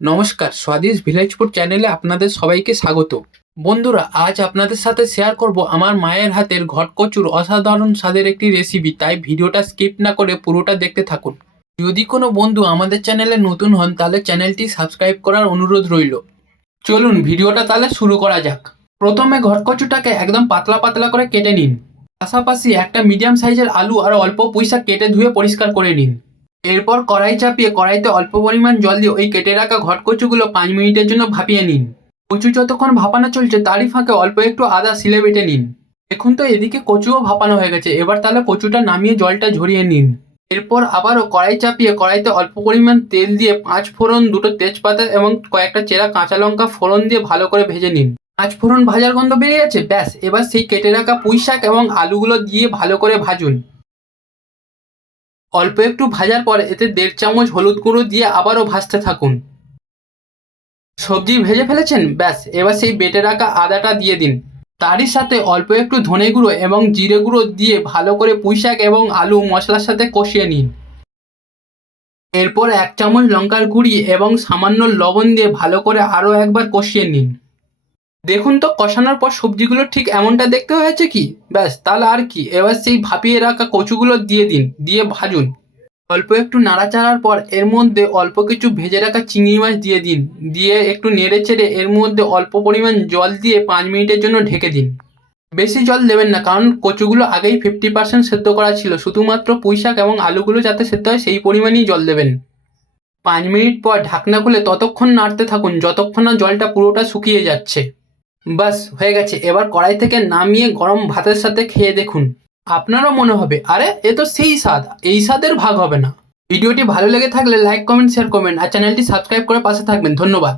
নমস্কার, স্বাদিস village food চ্যানেলে আপনাদের সবাইকে স্বাগত। বন্ধুরা, আজ আপনাদের সাথে শেয়ার করব আমার মায়ের হাতের ঘটকচুর অসাধারণ স্বাদের একটি রেসিপি। তাই ভিডিওটা স্কিপ না করে পুরোটা দেখতে থাকুন। যদি কোনো বন্ধু আমাদের চ্যানেলে নতুন হন তাহলে চ্যানেলটি সাবস্ক্রাইব করার অনুরোধ রইল। চলুন ভিডিওটা তাহলে শুরু করা যাক। প্রথমে ঘটকচুটাকে একদম পাতলা পাতলা করে কেটে নিন। পাশাপাশি একটা মিডিয়াম সাইজের আলু আর অল্প পুঁইশাক কেটে ধুয়ে পরিষ্কার করে নিন। এরপর কড়াই চাপিয়ে কড়াইতে অল্প পরিমাণ জল দিয়ে ওই কেটে রাখা ঘটকচুগুলো 5 মিনিটের জন্য ভাপিয়ে নিন। কচু যতক্ষণ ভাপানো চলছে তারই ফাঁকে অল্প একটু আদা শিলে বেটে নিন। দেখুন তো এদিকে কচুও ভাপানো হয়ে গেছে। এবার তাহলে কচুটা নামিয়ে জলটা ঝরিয়ে নিন। এরপর আবারও কড়াই চাপিয়ে কড়াইতে অল্প পরিমাণ তেল দিয়ে 5 ফোড়ন, 2টো তেজপাতা এবং কয়েকটা চেরা কাঁচা লঙ্কা ফোড়ন দিয়ে ভালো করে ভেজে নিন। 5 ফোড়ন ভাজার গন্ধ বেরিয়ে গেছে, ব্যাস এবার সেই কেটে রাখা পুঁই শাক এবং আলুগুলো দিয়ে ভালো করে ভাজুন। অল্প একটু ভাজার পর এতে 1.5 চামচ হলুদ গুঁড়ো দিয়ে আবারও ভাজতে থাকুন। সবজি ভেজে ফেলেছেন, ব্যাস এবার সেই বেটে রাখা আদাটা দিয়ে দিন। তারই সাথে অল্প একটু ধনে গুঁড়ো এবং জিরে গুঁড়ো দিয়ে ভালো করে পুঁইশাক এবং আলু মশলার সাথে কষিয়ে নিন। এরপর 1 চামচ লঙ্কার গুঁড়ি এবং সামান্য লবণ দিয়ে ভালো করে আরও একবার কষিয়ে নিন। দেখুন তো কষানোর পর সবজিগুলো ঠিক এমনটা দেখতে হয়েছে কি, ব্যাস তাহলে আর কি, এবার সেই ভাপিয়ে রাখা কচুগুলো দিয়ে দিন, দিয়ে ভাজুন। অল্প একটু নাড়াচাড়ার পর এর মধ্যে অল্প কিছু ভেজে রাখা চিংড়ি মাছ দিয়ে দিন। দিয়ে একটু নেড়ে চেড়ে এর মধ্যে অল্প পরিমাণ জল দিয়ে 5 মিনিটের জন্য ঢেকে দিন। বেশি জল দেবেন না, কারণ কচুগুলো আগেই 50% সেদ্ধ করা ছিল। শুধুমাত্র পুঁইশাক এবং আলুগুলো যাতে সেদ্ধ হয় সেই পরিমাণেই জল দেবেন। 5 মিনিট পর ঢাকনা খুলে ততক্ষণ নাড়তে থাকুন যতক্ষণ না জলটা পুরোটা শুকিয়ে যাচ্ছে। বাস হয়ে গেছে। এবার কড়াই থেকে নামিয়ে গরম ভাতের সাথে খেয়ে দেখুন। আপনারও মনে হবে আরে এ তো সেই স্বাদ, এই স্বাদের ভাগ হবে না। ভিডিওটি ভালো লেগে থাকলে লাইক, কমেন্ট, শেয়ার করবেন আর চ্যানেলটি সাবস্ক্রাইব করে পাশে থাকবেন। ধন্যবাদ।